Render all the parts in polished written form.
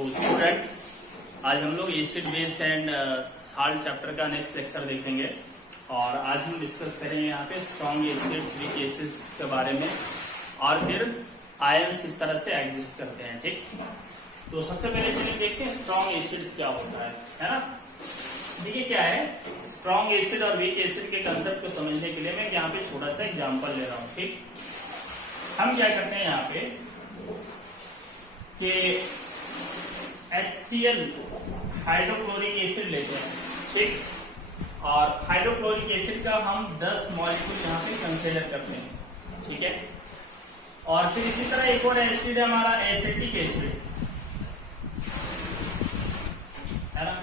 Students, आज हम लोग acid base and salt chapter का नेक्स्ट लेक्चर देखेंगे और आज हम डिस्कस करेंगे यहाँ पे स्ट्रॉन्ग एसिड्स, वीक एसिड्स के बारे में और फिर आयंस किस तरह से एग्जिस्ट करते हैं। ठीक, तो सबसे पहले चलिए देखते हैं स्ट्रॉन्ग एसिड्स क्या होता है ना। देखिए क्या है स्ट्रॉन्ग एसिड और वीक एसिड के कंसेप्ट को समझने के लिए मैं यहाँ पे छोटा सा एग्जांपल ले रहा हूँ। ठीक, हम क्या करते हैं यहाँ पे कि HCl हाइड्रोक्लोरिक एसिड लेते हैं। ठीक, और हाइड्रोक्लोरिक एसिड का हम 10 मॉलिक्यूल यहाँ पे कंसीडर करते हैं। ठीक है, और फिर इसी तरह एक और एसिड है हमारा एसिटिक एसिड, है ना।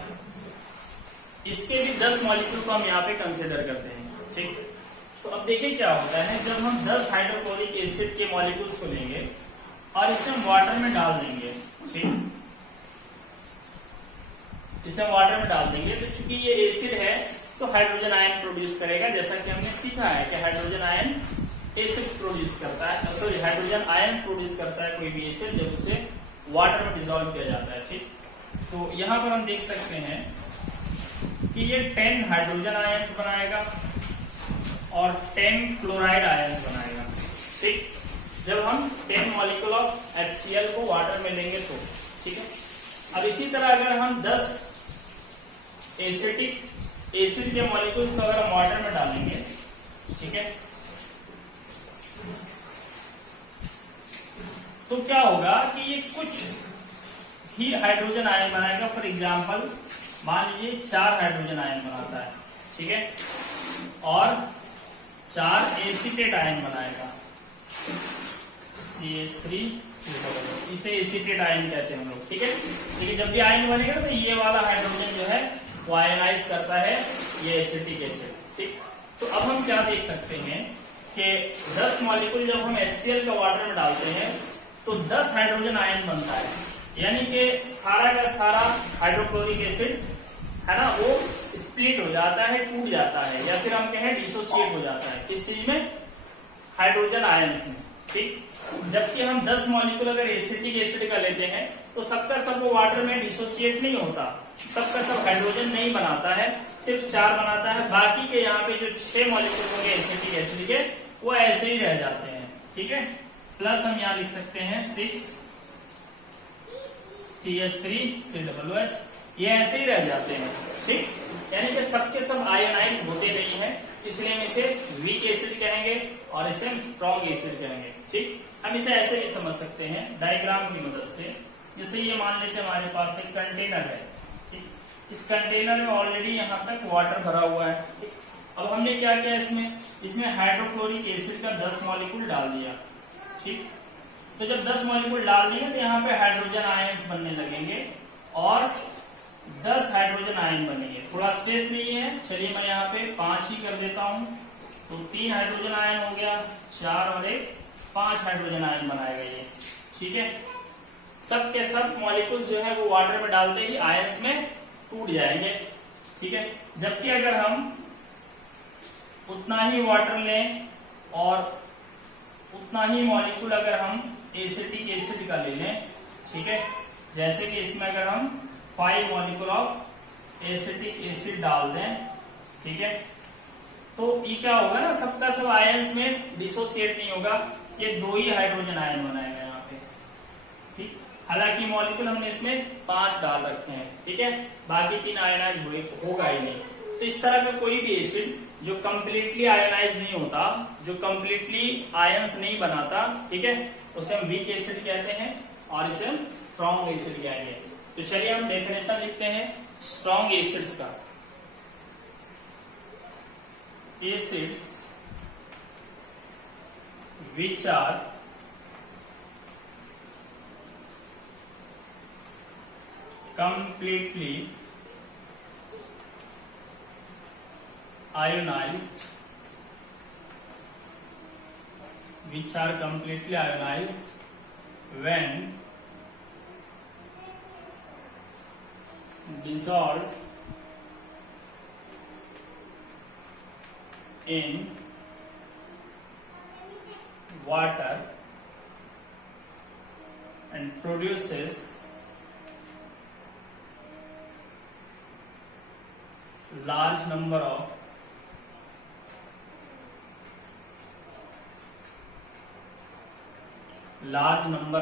इसके भी 10 मॉलिक्यूल को हम यहाँ पे कंसीडर करते हैं। ठीक, तो अब देखिए क्या होता है जब हम 10 हाइड्रोक्लोरिक एसिड के मॉलिक्यूल्स को लेंगे और इसे हम वाटर में डाल देंगे। ठीक, इसे हम वाटर में डाल देंगे तो चूंकि ये एसिड है तो हाइड्रोजन आयन प्रोड्यूस करेगा, जैसा कि हमने सीखा है कि हाइड्रोजन आयन एसिड्स प्रोड्यूस करता है, सॉरी हाइड्रोजन आयंस प्रोड्यूस करता है कोई भी एसिड जब उसे वाटर में डिसॉल्व किया जाता है। ठीक, तो यहाँ पर हम देख सकते हैं कि ये 10 हाइड्रोजन आयंस बनाएगा और 10 क्लोराइड आयंस बनाएगा। ठीक, जब हम 10 मॉलिक्यूल ऑफ HCl को वाटर में लेंगे तो ठीक है। अब इसी तरह अगर हम 10 एसिटिक एसिड के मॉलिक्यूल्स को अगर हम वाटर में डालेंगे, ठीक है, तो क्या होगा कि ये कुछ ही हाइड्रोजन आयन बनाएगा। फॉर एग्जांपल मान लीजिए 4 हाइड्रोजन आयन बनाता है, ठीक है, और 4 एसीटेट आयन बनाएगा, CH3, इसे एसीटेट आयन कहते हैं हम लोग। ठीक है, लेकिन जब भी आयन बनेगा तो ये वाला हाइड्रोजन जो है वो आयनाइज करता है ये एसिटिक एसिड। ठीक, तो अब हम क्या देख सकते हैं कि 10 मॉलिक्यूल जब हम HCl का वाटर में डालते हैं तो 10 हाइड्रोजन आयन बनता है, यानी कि सारा का सारा हाइड्रोक्लोरिक एसिड है ना वो स्प्लिट हो जाता है, टूट जाता है, या फिर हम कहें डिसोसिएट हो जाता है किस चीज में, हाइड्रोजन आयंस में। ठीक, जबकि हम 10 मॉलिक्यूल अगर एसिटिक एसिड का लेते हैं तो सबका सब वो वाटर में डिसोसिएट नहीं होता, सबका सब हाइड्रोजन नहीं बनाता है, सिर्फ 4 बनाता है। बाकी के यहाँ पे जो 6 मॉलिक्यूल होंगे एसिटिक एसिड के वो ऐसे ही रह जाते हैं। ठीक है, प्लस हम यहाँ लिख सकते हैं 6 CH3COOH, ये ऐसे ही रह जाते हैं। ठीक, यानी कि सबके सब आयनाइज होते नहीं है, इसलिए हम इसे वीक एसिड कहेंगे और इसे हम स्ट्रॉन्ग एसिड कहेंगे। ठीक, हम इसे ऐसे भी समझ सकते हैं डायग्राम की मदद से। जैसे ये मान लेते हैं हमारे पास एक कंटेनर है, ठीक, इस कंटेनर में ऑलरेडी यहाँ तक वाटर भरा हुआ है। ठीक, अब हमने क्या किया इसमें हाइड्रोक्लोरिक एसिड का 10 मॉलिक्यूल डाल दिया। ठीक, तो जब 10 मॉलिक्यूल डाल दिए तो यहाँ पे हाइड्रोजन आयंस बनने लगेंगे और 10 हाइड्रोजन आयन बनेंगे। थोड़ा स्पेस नहीं है, चलिए मैं यहाँ पे 5 ही कर देता हूँ, तो 3 हाइड्रोजन आयन हो गया, 4 और 1 5 हाइड्रोजन आयन बनाएगा ये। ठीक है, सब के सब मॉलिक्यूल जो है वो वाटर में डालते ही आयंस में टूट जाएंगे। ठीक है, जबकि अगर हम उतना ही वाटर लें और उतना ही मॉलिक्यूल अगर हम एसिटिक एसिड का ले लें, ठीक है, जैसे कि इसमें अगर हम 5 मॉलिक्यूल ऑफ एसिटिक एसिड डाल दें, ठीक है, तो ये क्या होगा ना सबका सब आयंस में डिसोसिएट नहीं होगा, ये 2 ही हाइड्रोजन आयन बनाएगा यहाँ पे। ठीक, हालांकि मॉलिक्यूल हमने इसमें 5 डाल रखे हैं, ठीक है, बाकी 3 आयनाइज होगा ही नहीं। तो इस तरह का कोई भी एसिड जो कंप्लीटली आयनाइज नहीं होता, जो कंप्लीटली आयंस नहीं बनाता, ठीक है, उसे हम वीक एसिड कहते हैं और इसे हम स्ट्रॉन्ग एसिड कहेंगे। तो चलिए हम डेफिनेशन लिखते हैं स्ट्रॉन्ग एसिड्स का। Acids which are completely ionized, when dissolved in water and produces large number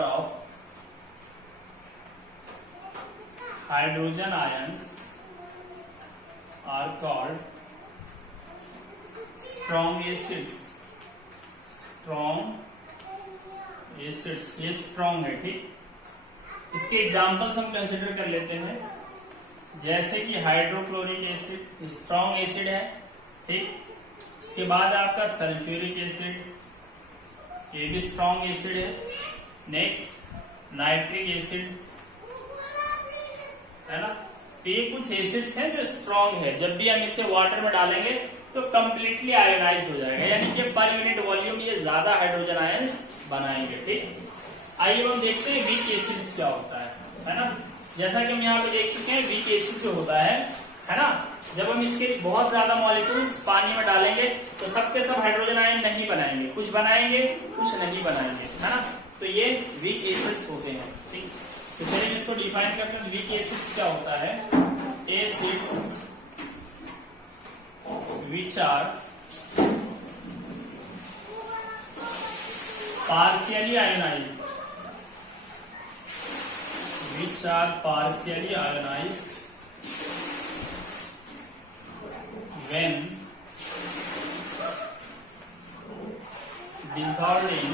of hydrogen ions are called strong acids. ये स्ट्रॉन्ग है, ठीक। इसके एग्जांपल्स हम कंसिडर कर लेते हैं, जैसे कि हाइड्रोक्लोरिक एसिड स्ट्रॉन्ग एसिड है, ठीक। इसके बाद आपका सल्फ्यूरिक एसिड, ये भी स्ट्रॉन्ग एसिड है। नेक्स्ट नाइट्रिक एसिड है ना। तो ये कुछ एसिड्स हैं जो स्ट्रॉन्ग है, जब भी हम इसे वाटर में डालेंगे तो कंप्लीटली आयोनाइज हो जाएगा, यानी कि पर यूनिट वॉल्यूम ये ज्यादा हाइड्रोजन आयंस बनाएंगे, ठीक। आइए हम देखते हैं वीक एसिड्स क्या होता है ना। जैसा कि हम यहाँ पे देख चुके हैं, वीक एसिड जो होता है ना, जब हम इसके बहुत ज्यादा मॉलिक्यूल्स पानी में डालेंगे तो सबके सब हाइड्रोजन आयन नहीं बनाएंगे, कुछ बनाएंगे कुछ नहीं बनाएंगे, है ना। तो ये वीक एसिड्स होते हैं, ठीक। तो चलिए इसको डिफाइन करते हैं। वीक एसिड्स क्या होता है? Acids which are partially ionized, when dissolved in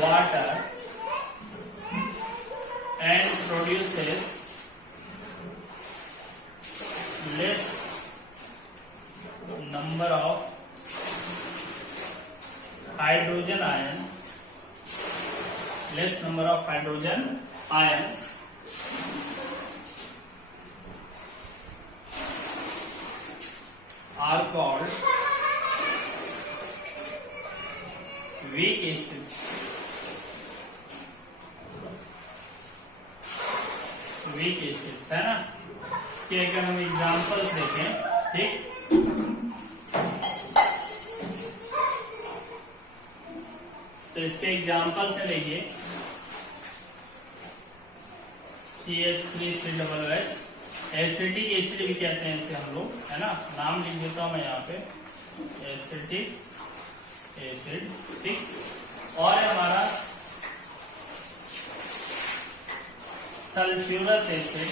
water and produces less number of hydrogen ions are called weak acids. Weak acids है ना। इसके अगर हम एग्जांपल्स देखें, ठीक, तो इसके एग्जांपल्स है, देखिए CH3COOH, एसिटिक एसिड भी कहते हैं इसे हम लोग, है ना। नाम लिख देता हूं मैं यहाँ पे, एसिटिक एसिड, ठीक। और हमारा sulphurous acid,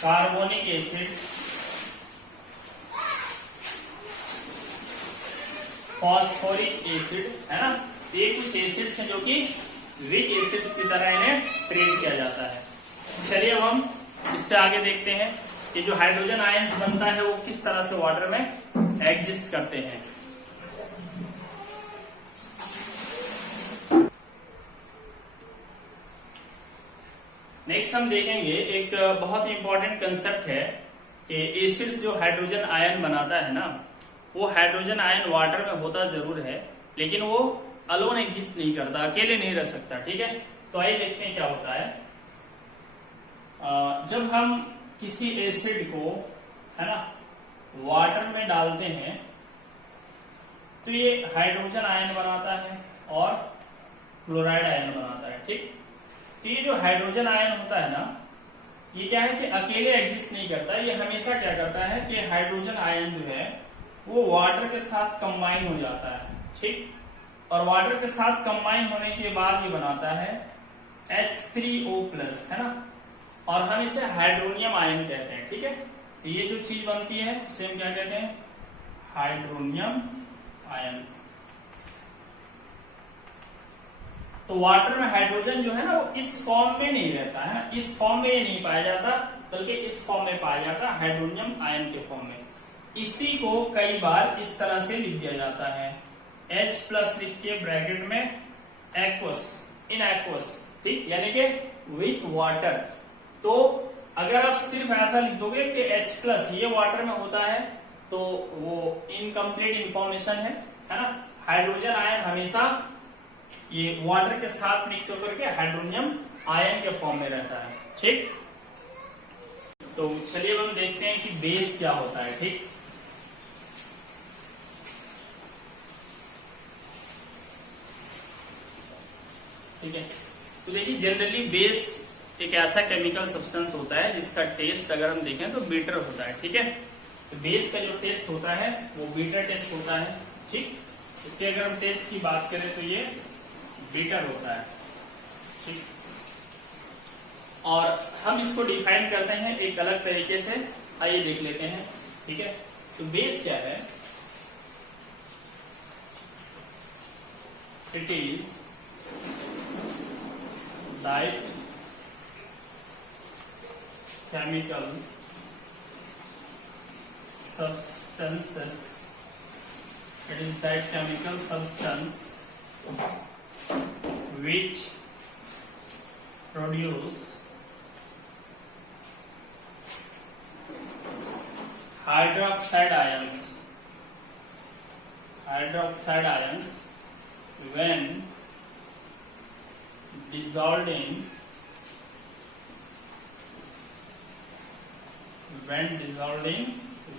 carbonic acid, phosphoric acid, है ना। ये कुछ एसिड्स हैं जो कि वीक एसिड्स की तरह इन्हें ट्रीट किया जाता है। चलिए अब हम इससे आगे देखते हैं कि जो हाइड्रोजन आयंस बनता है वो किस तरह से वाटर में एग्जिस्ट करते हैं। नेक्स्ट हम देखेंगे एक बहुत ही इंपॉर्टेंट कंसेप्ट है कि एसिड्स जो हाइड्रोजन आयन बनाता है ना, वो हाइड्रोजन आयन वाटर में होता जरूर है, लेकिन वो अलोन एग्जिस्ट नहीं करता, अकेले नहीं रह सकता, ठीक है। तो आइए देखते हैं क्या होता है। जब हम किसी एसिड को, है ना, वाटर में डालते हैं तो ये हाइड्रोजन आयन बनाता है और क्लोराइड आयन बनाता है, ठीक। तो ये जो हाइड्रोजन आयन होता है ना, ये क्या है कि अकेले एग्जिस्ट नहीं करता, ये हमेशा क्या करता है कि हाइड्रोजन आयन जो है वो वाटर के साथ कंबाइन हो जाता है, ठीक। और वाटर के साथ कंबाइन होने के बाद ये बनाता है H3O+, है ना। और हम इसे हाइड्रोनियम आयन कहते हैं, ठीक है। तो ये जो चीज बनती है उसे हम क्या कहते हैं? Hydronium ion. तो वाटर में हाइड्रोजन जो है ना वो इस फॉर्म में नहीं रहता है, इस फॉर्म में ये नहीं पाया जाता, बल्कि इस फॉर्म में पाया जाता है, हाइड्रोनियम आयन के फॉर्म में। इसी को कई बार इस तरह से लिख दिया जाता है, H+ लिख के ब्रैकेट में एक्वस, इन एक्वस, ठीक, यानी कि विथ वाटर। तो अगर आप सिर्फ ऐसा लिख दोगे कि H+ ये वाटर में होता है तो वो इनकम्प्लीट इंफॉर्मेशन है ना। हाइड्रोजन आयन हमेशा ये वाटर के साथ मिक्स होकर के हाइड्रोनियम आयन के फॉर्म में रहता है, ठीक। तो चलिए हम देखते हैं कि बेस क्या होता है, ठीक। ठीक है। तो देखिए जनरली बेस एक ऐसा केमिकल सब्सटेंस होता है जिसका टेस्ट अगर हम देखें तो बीटर होता है, ठीक है। तो बेस का जो टेस्ट होता है वो बीटर टेस्ट होता है, ठीक। इसके अगर हम टेस्ट की बात करें तो ये बीटर होता है, ठीक। और हम इसको डिफाइन करते हैं एक अलग तरीके से, आइए देख लेते हैं, ठीक है। तो बेस क्या है? It is that chemical substances, it is that chemical substance which produce hydroxide ions when dissolved in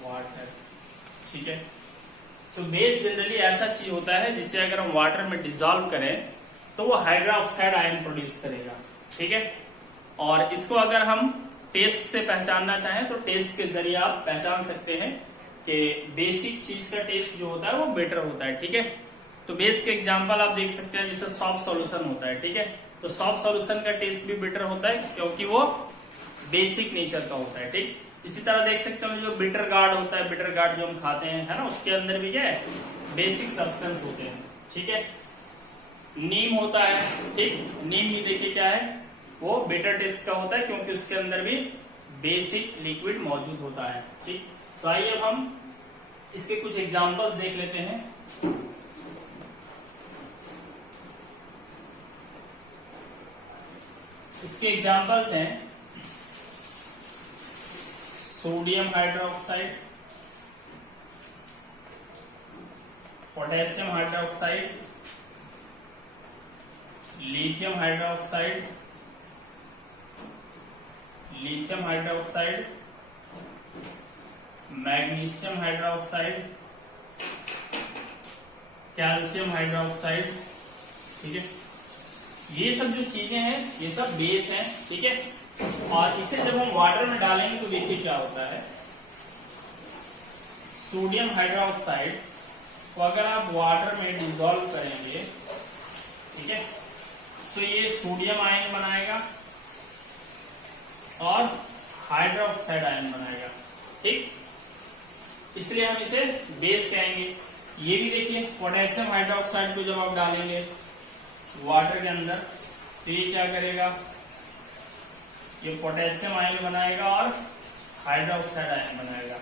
water, ठीक है। तो बेस जनरली ऐसा चीज होता है जिसे अगर हम वाटर में डिसॉल्व करें तो वो हाइड्रोक्साइड आयन प्रोड्यूस करेगा, ठीक है। और इसको अगर हम टेस्ट से पहचानना चाहें तो टेस्ट के जरिए आप पहचान सकते हैं कि बेसिक चीज का टेस्ट जो होता है वो बेटर होता है, ठीक है। तो बेस के एग्जांपल आप देख सकते हैं, जैसे सॉफ्ट सॉल्यूशन होता है, ठीक है। तो सॉफ्ट सॉल्यूशन का टेस्ट भी बेटर होता है क्योंकि वो बेसिक नेचर का होता है, ठीक। इसी तरह देख सकते हैं जो बिटर गार्ड होता है, बिटर गार्ड जो हम खाते हैं, है ना, उसके अंदर भी क्या है, बेसिक सब्सटेंस होते हैं, ठीक है। नीम होता है, ठीक। नीम भी देखिए क्या है, वो बेटर टेस्ट का होता है क्योंकि उसके अंदर भी बेसिक लिक्विड मौजूद होता है, ठीक। तो आइए अब हम इसके कुछ एग्जांपल्स देख लेते हैं। इसके एग्जांपल्स हैं sodium hydroxide, potassium hydroxide, lithium hydroxide, magnesium hydroxide, calcium hydroxide, ठीक है। ये सब जो चीजें हैं ये सब बेस हैं, ठीक है। और इसे जब हम वाटर में डालेंगे तो देखिए क्या होता है, सोडियम हाइड्रोक्साइड को अगर आप वाटर में डिसॉल्व करेंगे, ठीक है, तो ये सोडियम आयन बनाएगा और हाइड्रोक्साइड आयन बनाएगा, ठीक। इसलिए हम इसे बेस कहेंगे। ये भी देखिए पोटेशियम हाइड्रोक्साइड को जब आप डालेंगे वाटर के अंदर तो ये क्या करेगा, ये पोटेशियम आयन बनाएगा और हाइड्रोक्साइड आयन बनाएगा,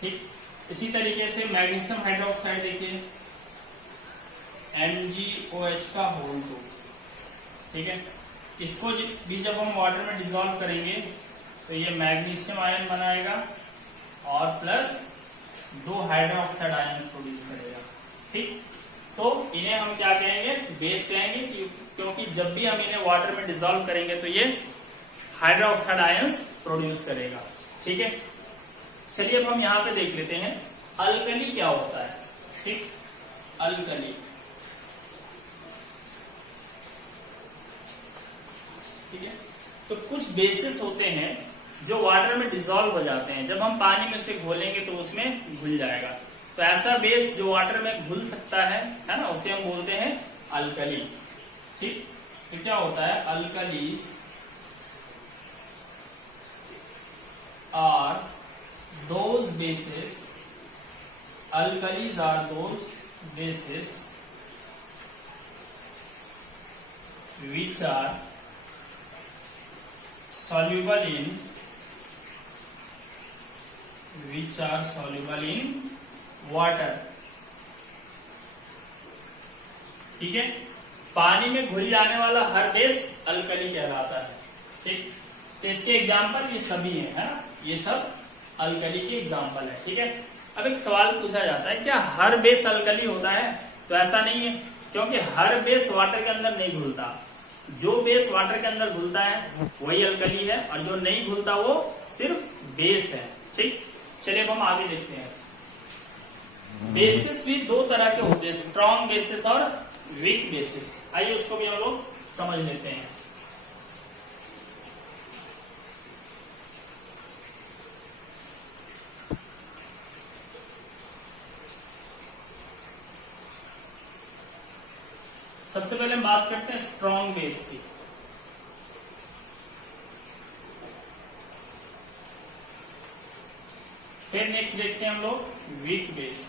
ठीक। इसी तरीके से मैग्नीशियम हाइड्रोक्साइड देखिए MgOH का होल 2, ठीक है। इसको भी जब हम वाटर में डिसॉल्व करेंगे तो ये मैग्नीशियम आयन बनाएगा और प्लस 2 हाइड्रोक्साइड आयन प्रोड्यूस करेगा, ठीक। तो इन्हें हम क्या कहेंगे, बेस कहेंगे, क्योंकि जब भी हम इन्हें वाटर में डिसॉल्व करेंगे तो ये हाइड्रोक्साइड आयंस प्रोड्यूस करेगा, ठीक है। चलिए अब हम यहाँ पे देख लेते हैं अल्कली क्या होता है, ठीक। अल्कली, ठीक है। तो कुछ बेसिस होते हैं जो वाटर में डिसॉल्व हो जाते हैं, जब हम पानी में से घोलेंगे तो उसमें घुल जाएगा। तो ऐसा बेस जो वाटर में घुल सकता है ना, उसे हम बोलते हैं अल्कली, ठीक। तो क्या होता है, alkalis are those bases, alkalis are those bases which are soluble in water, ठीक है। पानी में घुल जाने वाला हर बेस अल्कली कहलाता है, ठीक। तो इसके एग्जाम्पल ये सभी हैं, है ना, ये सब अल्कली के एग्जाम्पल है, ठीक है। अब एक सवाल पूछा जाता है, क्या हर बेस अल्कली होता है? तो ऐसा नहीं है, क्योंकि हर बेस वाटर के अंदर नहीं घुलता। जो बेस वाटर के अंदर घुलता है वही अल्कली है, और जो नहीं घुलता वो सिर्फ बेस है, ठीक। चलिए अब हम आगे देखते हैं। बेसिस भी दो तरह के होते हैं, स्ट्रॉन्ग बेसिस और वीक बेसिस। आइए उसको भी हम लोग समझ लेते हैं। सबसे पहले हम बात करते हैं स्ट्रॉन्ग बेस की। फिर नेक्स्ट देखते हैं हम लोग वीक बेस।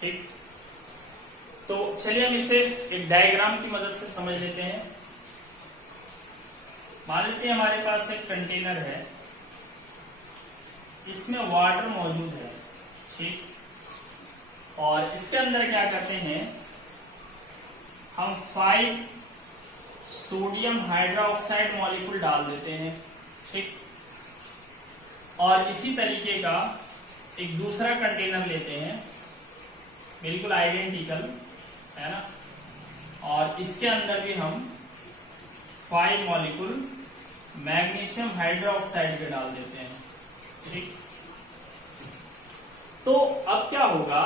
ठीक, तो चलिए हम इसे एक डायग्राम की मदद से समझ लेते हैं। मान लेते हैं हमारे पास एक कंटेनर है, इसमें वाटर मौजूद है। ठीक, और इसके अंदर क्या करते हैं, हम 5 सोडियम हाइड्रोक्साइड मॉलिक्यूल डाल देते हैं। ठीक, और इसी तरीके का एक दूसरा कंटेनर लेते हैं, बिल्कुल आइडेंटिकल है ना, और इसके अंदर भी हम 5 मॉलिक्यूल मैग्नीशियम हाइड्रोक्साइड के डाल देते हैं। ठीक, तो अब क्या होगा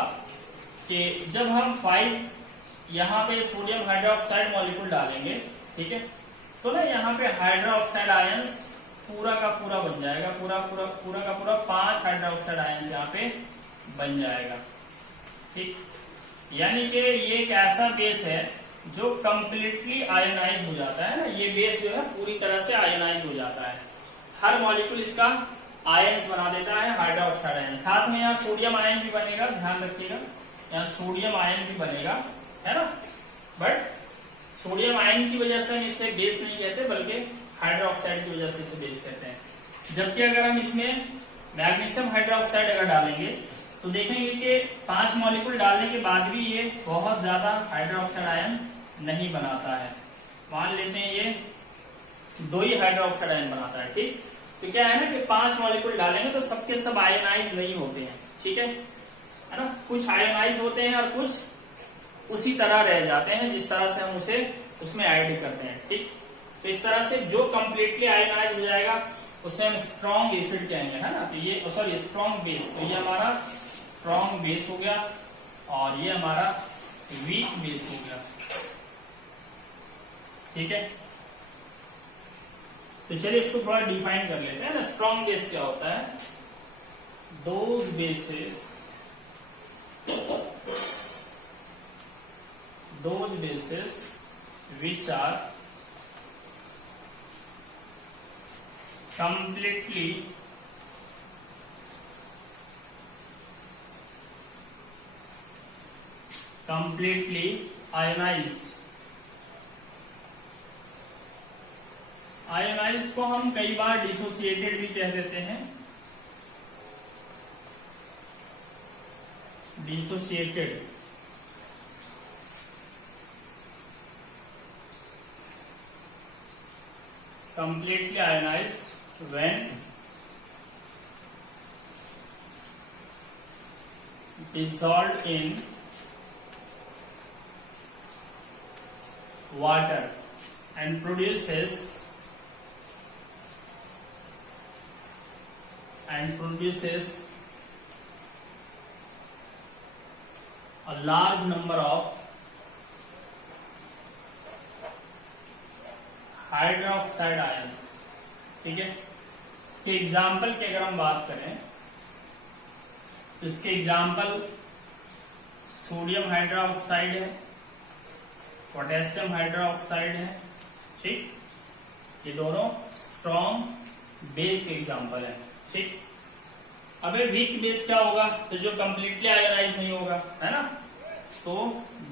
कि जब हम 5 यहाँ पे सोडियम हाइड्रोक्साइड मॉलिक्यूल डालेंगे, ठीक है, तो ना यहाँ पे हाइड्रोक्साइड आयंस पूरा का पूरा बन जाएगा, पूरा का पूरा 5 हाइड्रोक्साइड आयंस यहाँ पे बन जाएगा। ठीक, यानी कि ये एक ऐसा बेस है जो कंप्लीटली आयोनाइज हो जाता है ना, ये बेस जो है पूरी तरह से आयोनाइज हो जाता है। हर मॉलिक्यूल इसका आयंस बना देता है, हाइड्रोक्साइड आयन। साथ में यहाँ सोडियम आयन भी बनेगा, ध्यान रखिएगा, यहाँ सोडियम आयन भी बनेगा, है ना, बट सोडियम आयन की वजह से हम इसे बेस नहीं कहते, बल्कि हाइड्रोक्साइड की वजह से इसे बेस कहते हैं। जबकि अगर हम इसमें मैग्नीशियम हाइड्रोक्साइड अगर डालेंगे तो देखेंगे कि 5 मॉलिक्यूल डालने के बाद भी ये बहुत ज्यादा हाइड्रोक्साइड आयन नहीं बनाता है। मान लेते हैं ये 2 ही हाइड्रोक्साइड आयन बनाता है। ठीक, तो क्या है ना कि 5 मॉलिक्यूल डालेंगे तो सबके सब आयनाइज नहीं होते हैं। ठीक है ना, कुछ आयनाइज होते हैं और कुछ उसी तरह रह जाते हैं जिस तरह से हम उसे उसमें ऐड करते हैं। ठीक, तो इस तरह से जो कंप्लीटली आयनाइज हो जाएगा उसे हम स्ट्रॉन्ग एसिड कहेंगे, है ना। तो ये सॉरी स्ट्रॉन्ग बेस, तो ये हमारा स्ट्रॉन्ग बेस हो गया और ये हमारा वीक बेस हो गया। ठीक है, तो चलिए इसको थोड़ा डिफाइन कर लेते हैं ना। स्ट्रॉन्ग बेस क्या होता है, those basis which are completely ionized। Ionised को हम कई बार डिसोसिएटेड भी कह देते हैं, dissociated. completely ionized when dissolved in water and produces a large number of hydroxide ions. ठीक है, इसके एग्जाम्पल की अगर हम बात करें तो इसके एग्जाम्पल सोडियम हाइड्रोक्साइड है, पोटेशियम हाइड्रोक्साइड है। ठीक, ये दोनों स्ट्रॉन्ग बेस के एग्जाम्पल है। ठीक, अबे वीक बेस क्या होगा, तो जो कंप्लीटली आयोनाइज नहीं होगा, है ना, तो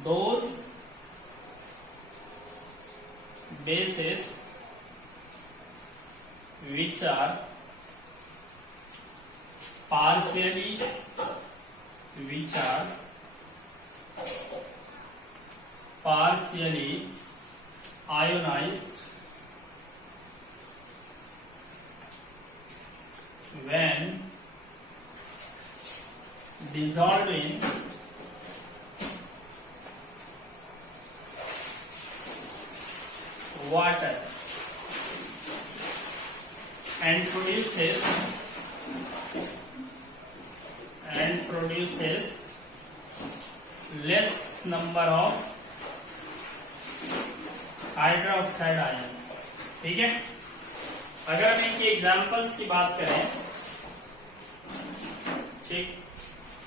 those bases which are partially ionized when dissolved in water and produces produces less number of hydroxide ions. ठीक है, अगर हम इनकी एग्जांपल्स की बात करें, ठीक,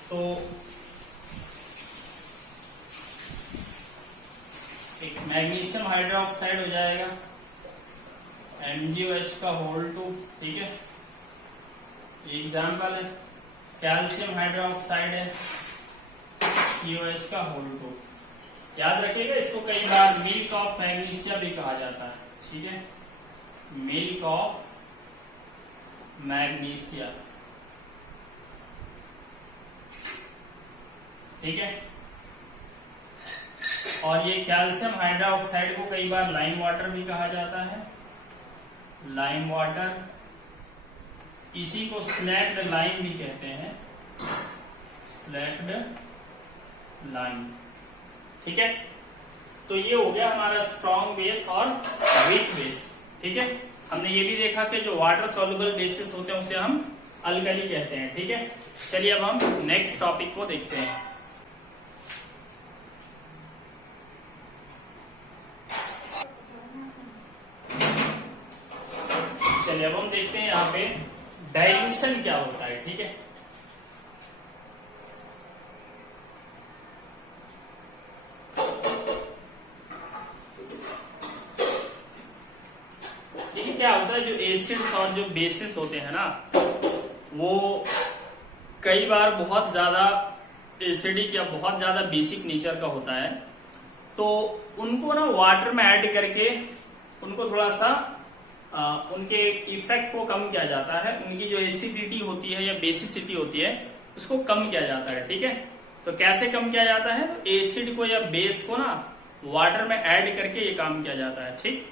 तो एक मैग्नीशियम हाइड्रोक्साइड हो जाएगा MgOH का होल 2, ठीक है, एग्जाम्पल है। कैल्शियम हाइड्रोक्साइड है COH का होल 2। याद रखिएगा, इसको कई बार मिल्क ऑफ मैग्नीशिया भी कहा जाता है। ठीक है, मिल्क ऑफ मैग्नीशिया। ठीक है, और ये कैल्शियम हाइड्रोक्साइड को कई बार लाइम वाटर भी कहा जाता है, लाइम वाटर। इसी को स्लैक्ड लाइम भी कहते हैं, स्लैक्ड लाइम। ठीक है, तो ये हो गया हमारा स्ट्रॉन्ग बेस और वीक बेस। ठीक है, हमने ये भी देखा कि जो वाटर सॉल्युबल बेसिस होते हैं उसे हम अल्कली कहते हैं। ठीक है, चलिए अब हम नेक्स्ट टॉपिक को देखते हैं। चलिए अब हम देखते हैं यहाँ पे डाइल्यूशन क्या होता है। ठीक है, क्या होता है, जो एसिड्स और जो बेसिस होते हैं ना, वो कई बार बहुत ज्यादा एसिडिक या बहुत ज्यादा बेसिक नेचर का होता है, तो उनको ना वाटर में ऐड करके उनको थोड़ा सा उनके इफेक्ट को कम किया जाता है। उनकी जो एसिडिटी होती है या बेसिसिटी होती है उसको कम किया जाता है। ठीक है, तो कैसे कम किया जाता है, एसिड को या बेस को ना वाटर में ऐड करके ये काम किया जाता है। ठीक,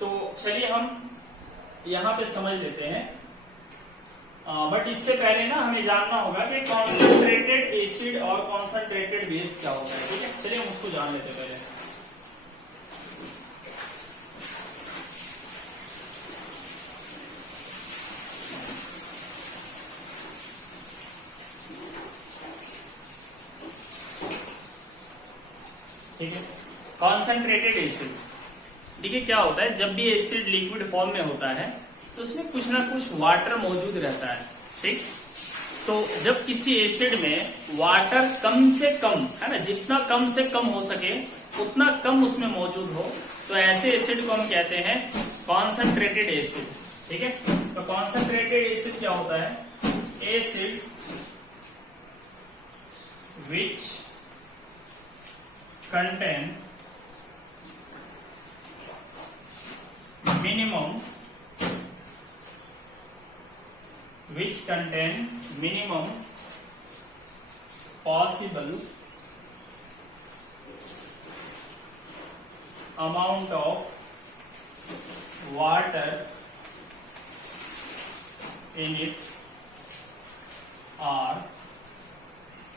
तो चलिए हम यहां पे समझ लेते हैं, बट इससे पहले ना हमें जानना होगा कि कॉन्सेंट्रेटेड एसिड और कॉन्सेंट्रेटेड बेस क्या होता है। ठीक है, चलिए हम उसको जान लेते हैं पहले। ठीक है, कॉन्सेंट्रेटेड एसिड, देखिए क्या होता है, जब भी एसिड लिक्विड फॉर्म में होता है तो उसमें कुछ ना कुछ वाटर मौजूद रहता है। ठीक, तो जब किसी एसिड में वाटर कम से कम है ना, जितना कम से कम हो सके उतना कम उसमें मौजूद हो, तो ऐसे एसिड को हम कहते हैं कॉन्सेंट्रेटेड एसिड। ठीक है, तो कॉन्सेंट्रेटेड एसिड क्या होता है, acids which contain minimum possible amount of water in it are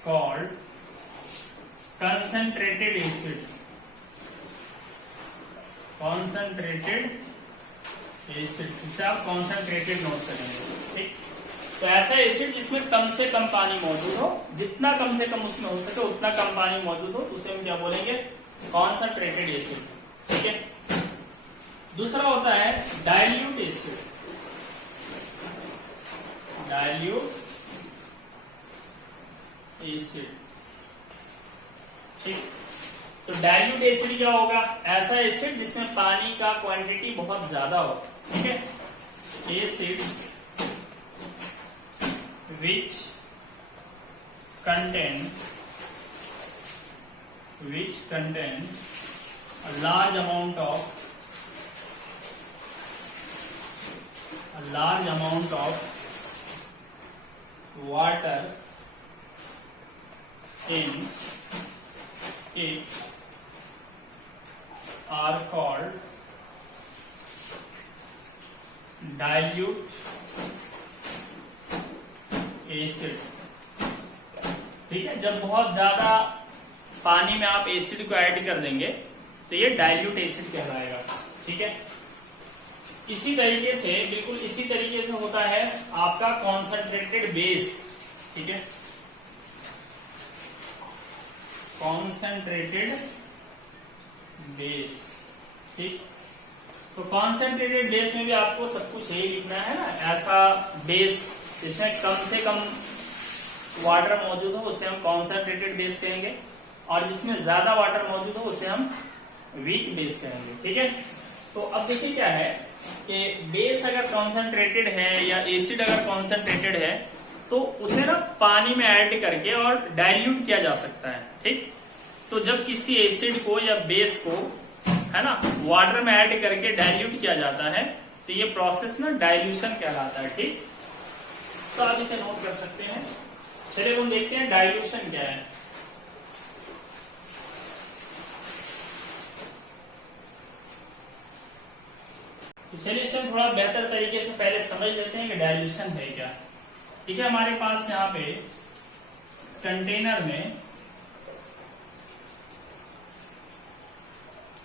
called concentrated acid। concentrated acid, इसे आप कॉन्सेंट्रेटेड नोट करेंगे। ठीक, तो ऐसा एसिड जिसमें कम से कम पानी मौजूद हो, जितना कम से कम उसमें हो सके उतना कम पानी मौजूद हो, उसे हम क्या बोलेंगे, कॉन्सेंट्रेटेड एसिड। ठीक है, दूसरा होता है डाइल्यूट एसिड। डाइल्यूट एसिड, ठीक, तो डाइल्यूट एसिड क्या होगा, ऐसा एसिड जिसमें पानी का क्वांटिटी बहुत ज्यादा हो। ठीक है, acids which contain a large amount of water in it are called dilute acids। ठीक है, जब बहुत ज्यादा पानी में आप एसिड को ऐड कर देंगे तो ये डाइल्यूट एसिड कहलाएगा। ठीक है, इसी तरीके से, बिल्कुल इसी तरीके से होता है आपका कॉन्सेंट्रेटेड बेस। ठीक है, कॉन्सेंट्रेटेड बेस। ठीक, तो कॉन्सेंट्रेटेड बेस में भी आपको सब कुछ यही लिखना है ना, ऐसा बेस जिसमें कम से कम वाटर मौजूद हो उसे हम कॉन्सेंट्रेटेड बेस कहेंगे, और जिसमें ज्यादा वाटर मौजूद हो उसे हम वीक बेस कहेंगे। ठीक है, तो अब देखिए क्या है कि बेस अगर कॉन्सेंट्रेटेड है या एसिड अगर कॉन्सेंट्रेटेड है तो उसे ना पानी में ऐड करके और डाइल्यूट किया जा सकता है। ठीक, तो जब किसी एसिड को या बेस को है ना वाटर में ऐड करके डाइल्यूट किया जाता है तो ये प्रोसेस ना डाइल्यूशन कहलाता है। ठीक, तो आप इसे नोट कर सकते हैं। चलिए हम देखते हैं डाइल्यूशन क्या है। तो चलिए इसे हम थोड़ा बेहतर तरीके से पहले समझ लेते हैं कि डाइल्यूशन है क्या। ठीक है, हमारे पास यहाँ पे कंटेनर में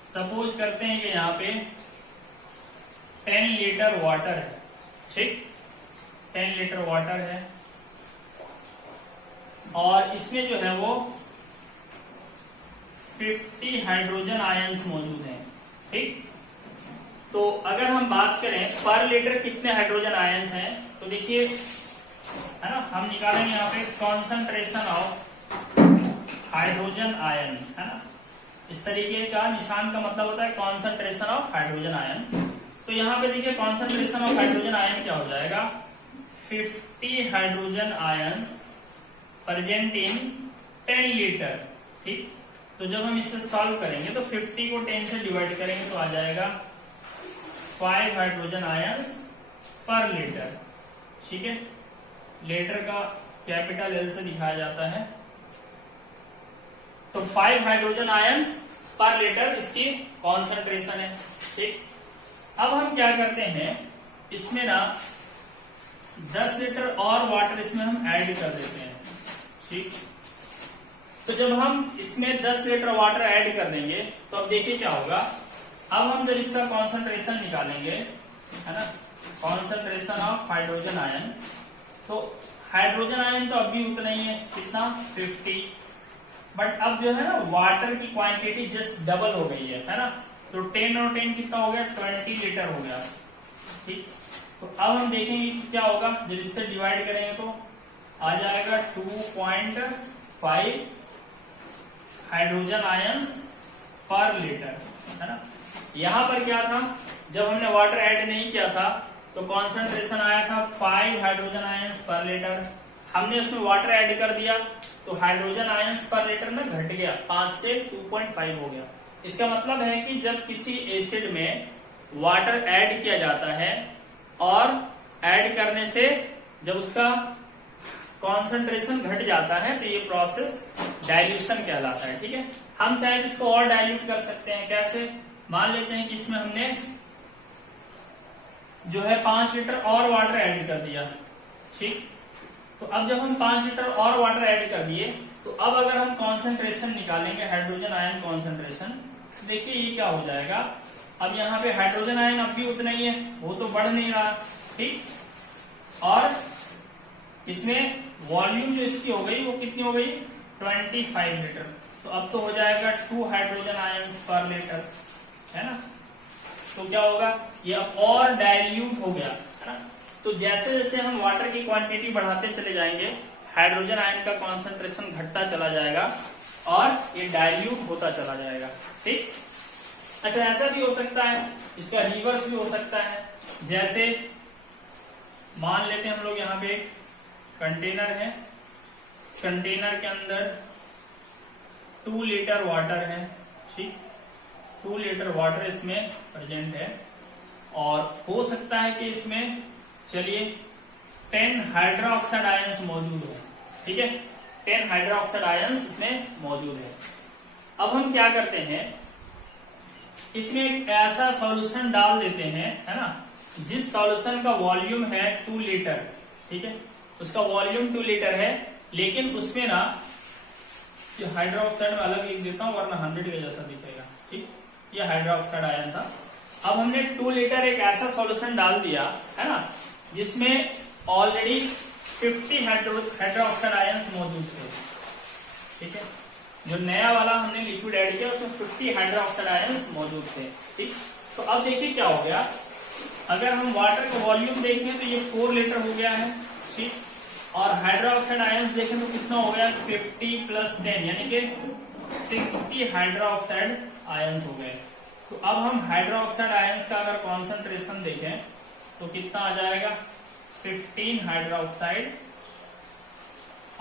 सपोज करते हैं कि यहाँ पे 10 लीटर वाटर है। ठीक, 10 लीटर वाटर है और इसमें जो है वो 50 हाइड्रोजन आयंस मौजूद हैं। ठीक, तो अगर हम बात करें पर लीटर कितने हाइड्रोजन आयंस हैं तो देखिए है ना, हम निकालेंगे यहाँ पे कॉन्सेंट्रेशन ऑफ हाइड्रोजन आयन, है ना, इस तरीके का निशान का मतलब होता है कॉन्सेंट्रेशन ऑफ हाइड्रोजन आयन। तो यहाँ पे देखिए कॉन्सेंट्रेशन ऑफ हाइड्रोजन आयन क्या हो जाएगा, 50 hydrogen ions present in 10 litre. ठीक, तो जब हम इसे सॉल्व करेंगे तो 50 को 10 से डिवाइड करेंगे तो आ जाएगा 5 हाइड्रोजन आयंस पर लीटर। ठीक है, लीटर का कैपिटल एल से दिखाया जाता है, तो 5 हाइड्रोजन आयन पर लीटर इसकी कॉन्सेंट्रेशन है। ठीक, अब हम क्या करते हैं, इसमें ना 10 लीटर और वाटर इसमें हम ऐड कर देते हैं। ठीक, तो जब हम इसमें 10 लीटर वाटर ऐड कर देंगे तो अब देखिए क्या होगा। अब हम जब इसका कॉन्सेंट्रेशन निकालेंगे, है ना, कॉन्सेंट्रेशन ऑफ हाइड्रोजन आयन, तो हाइड्रोजन आयन तो अभी उतना ही है, कितना 50, बट अब जो है ना वाटर की क्वांटिटी जस्ट डबल हो गई है ना, तो 10 और 10 कितना हो गया, 20 लीटर हो गया। ठीक, तो अब हम देखेंगे कि क्या होगा जब इससे डिवाइड करेंगे तो आ जाएगा 2.5 हाइड्रोजन आयंस पर लीटर, है ना। यहां पर क्या था, जब हमने वाटर ऐड नहीं किया था तो कॉन्सेंट्रेशन आया था 5 हाइड्रोजन आयंस पर लीटर। हमने उसमें वाटर ऐड कर दिया तो हाइड्रोजन आयंस पर लीटर में घट गया, 5 से 2.5 हो गया। इसका मतलब है कि जब किसी एसिड में वाटर ऐड किया जाता है और ऐड करने से जब उसका कॉन्सेंट्रेशन घट जाता है तो ये प्रोसेस डाइल्यूशन कहलाता है। ठीक है, हम चाहे इसको और डाइल्यूट कर सकते हैं। कैसे, मान लेते हैं कि इसमें हमने जो है 5 लीटर और वाटर ऐड कर दिया। ठीक, तो अब जब हम 5 लीटर और वाटर ऐड कर दिए तो अब अगर हम कॉन्सेंट्रेशन निकालेंगे, हाइड्रोजन आयन कॉन्सेंट्रेशन, देखिए ये क्या हो जाएगा। अब यहाँ पे हाइड्रोजन आयन अब भी उतना ही है, वो तो बढ़ नहीं रहा। ठीक, और इसमें वॉल्यूम जो इसकी हो गई वो कितनी हो गई, 25 लीटर। तो अब तो हो जाएगा 2 हाइड्रोजन आयंस पर लीटर, है ना। तो क्या होगा, ये अब और डाइल्यूट हो गया, है ना। तो जैसे जैसे हम वाटर की क्वांटिटी बढ़ाते चले जाएंगे हाइड्रोजन आयन का कॉन्सेंट्रेशन घटता चला जाएगा और ये डाइल्यूट होता चला जाएगा। ठीक, अच्छा ऐसा भी हो सकता है, इसका रिवर्स भी हो सकता है। जैसे मान लेते हैं हम लोग यहाँ पे एक कंटेनर है, कंटेनर के अंदर 2 लीटर वाटर है। ठीक, 2 लीटर वाटर इसमें प्रेजेंट है और हो सकता है कि इसमें चलिए 10 हाइड्रोक्साइड आयंस मौजूद हो। ठीक है, 10 हाइड्रोक्साइड आयंस इसमें मौजूद है। अब हम क्या करते हैं, इसमें एक ऐसा सॉल्यूशन डाल देते हैं, है ना, जिस सॉल्यूशन का वॉल्यूम है 2 लीटर। ठीक है, उसका वॉल्यूम 2 लीटर है, लेकिन उसमें ना हाइड्रोक्साइड में अलग लिख देता हूं वरना 100 के जैसा दिखेगा। ठीक, ये हाइड्रोक्साइड आयन था। अब हमने 2 लीटर एक ऐसा सॉल्यूशन डाल दिया, है ना, जिसमें ऑलरेडी 50 हाइड्रोक्साइड आयंस मौजूद थे। ठीक है, जो नया वाला हमने लिक्विड ऐड किया उसमें 50 हाइड्रोक्साइड आयंस मौजूद थे। ठीक, तो अब देखिए क्या हो गया, अगर हम वाटर का वॉल्यूम देखें तो ये 4 लीटर हो गया है। ठीक, और हाइड्रोक्साइड आयंस देखें तो कितना हो गया, 50 प्लस 10 यानी कि 60 हाइड्रोक्साइड आयंस हो गए। तो अब हम हाइड्रोक्साइड आयंस का अगर कॉन्सेंट्रेशन देखें तो कितना आ जाएगा, 15 हाइड्रोक्साइड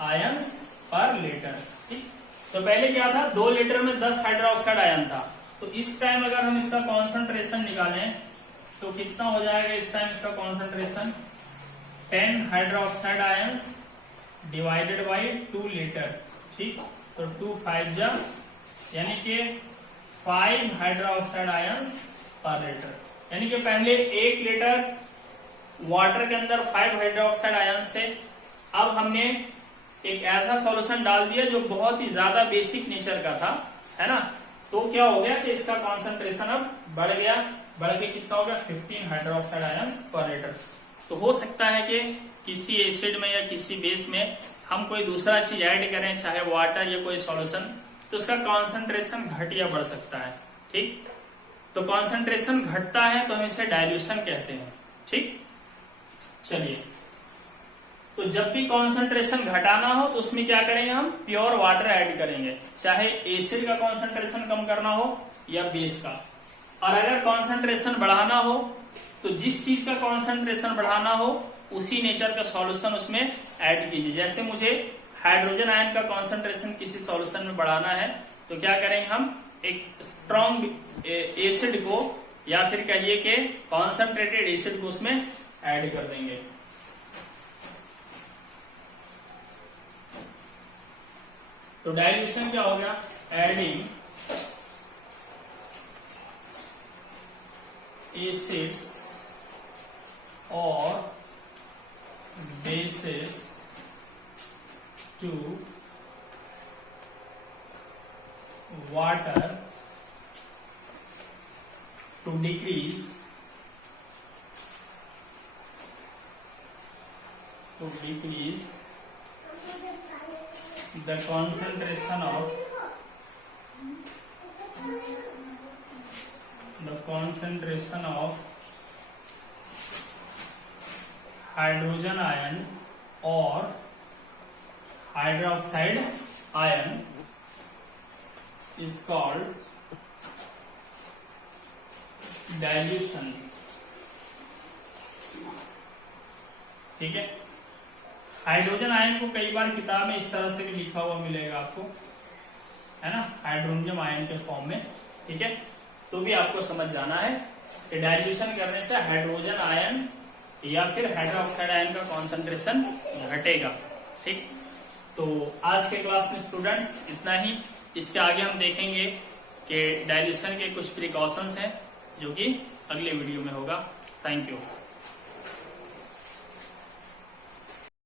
आयंस पर लीटर। ठीक, तो पहले क्या था, 2 लीटर में 10 हाइड्रोक्साइड आयन था। तो इस टाइम अगर हम इसका कॉन्सेंट्रेशन निकालें तो कितना हो जाएगा, इस टाइम इसका concentration 10 hydroxide ions divided by 2 litre. ठीक, तो 2 5 जा यानी कि 5 हाइड्रोक्साइड आयंस पर लीटर। यानी कि पहले 1 लीटर वाटर के अंदर 5 हाइड्रोक्साइड आयंस थे। अब हमने एक ऐसा सॉल्यूशन डाल दिया जो बहुत ही ज्यादा बेसिक नेचर का था, है ना। तो क्या हो गया कि इसका कॉन्सेंट्रेशन अब बढ़ गया, बढ़ के कितना हो गया, 15 हाइड्रोक्साइड आयंस पर लीटर। तो हो सकता है कि किसी एसिड में या किसी बेस में हम कोई दूसरा चीज ऐड करें, चाहे वाटर या कोई सॉल्यूशन, तो उसका कॉन्सेंट्रेशन घट या बढ़ सकता है। ठीक, तो कॉन्सेंट्रेशन घटता है तो हम इसे डाइल्यूशन कहते हैं। ठीक, चलिए, तो जब भी कॉन्सेंट्रेशन घटाना हो तो उसमें क्या करेंगे, हम प्योर वाटर ऐड करेंगे, चाहे एसिड का कॉन्सेंट्रेशन कम करना हो या बेस का। और अगर कॉन्सेंट्रेशन बढ़ाना हो तो जिस चीज का कॉन्सेंट्रेशन बढ़ाना हो उसी नेचर का सॉल्यूशन उसमें ऐड कीजिए। जैसे मुझे हाइड्रोजन आयन का कॉन्सेंट्रेशन किसी सॉल्यूशन में बढ़ाना है तो क्या करेंगे, हम एक स्ट्रॉन्ग एसिड को या फिर कहिए कि कॉन्सेंट्रेटेड एसिड को उसमें ऐड कर देंगे। तो डाइल्यूशन क्या हो गया, एडिंग एसिड्स और bases to water to decrease the concentration of hydrogen ion और hydroxide ion is called dilution. ठीक है, हाइड्रोजन आयन को कई बार किताब में इस तरह से भी लिखा हुआ मिलेगा आपको, है ना, हाइड्रोनियम आयन के फॉर्म में। ठीक है, तो भी आपको समझ जाना है कि डाइल्यूशन करने से हाइड्रोजन आयन या फिर हाइड्रोक्साइड आयन का कॉन्सेंट्रेशन घटेगा। ठीक, तो आज के क्लास में स्टूडेंट्स इतना ही। इसके आगे हम देखेंगे कि डाइल्यूशन के कुछ प्रिकॉशंस हैं जो कि अगले वीडियो में होगा। Thank you.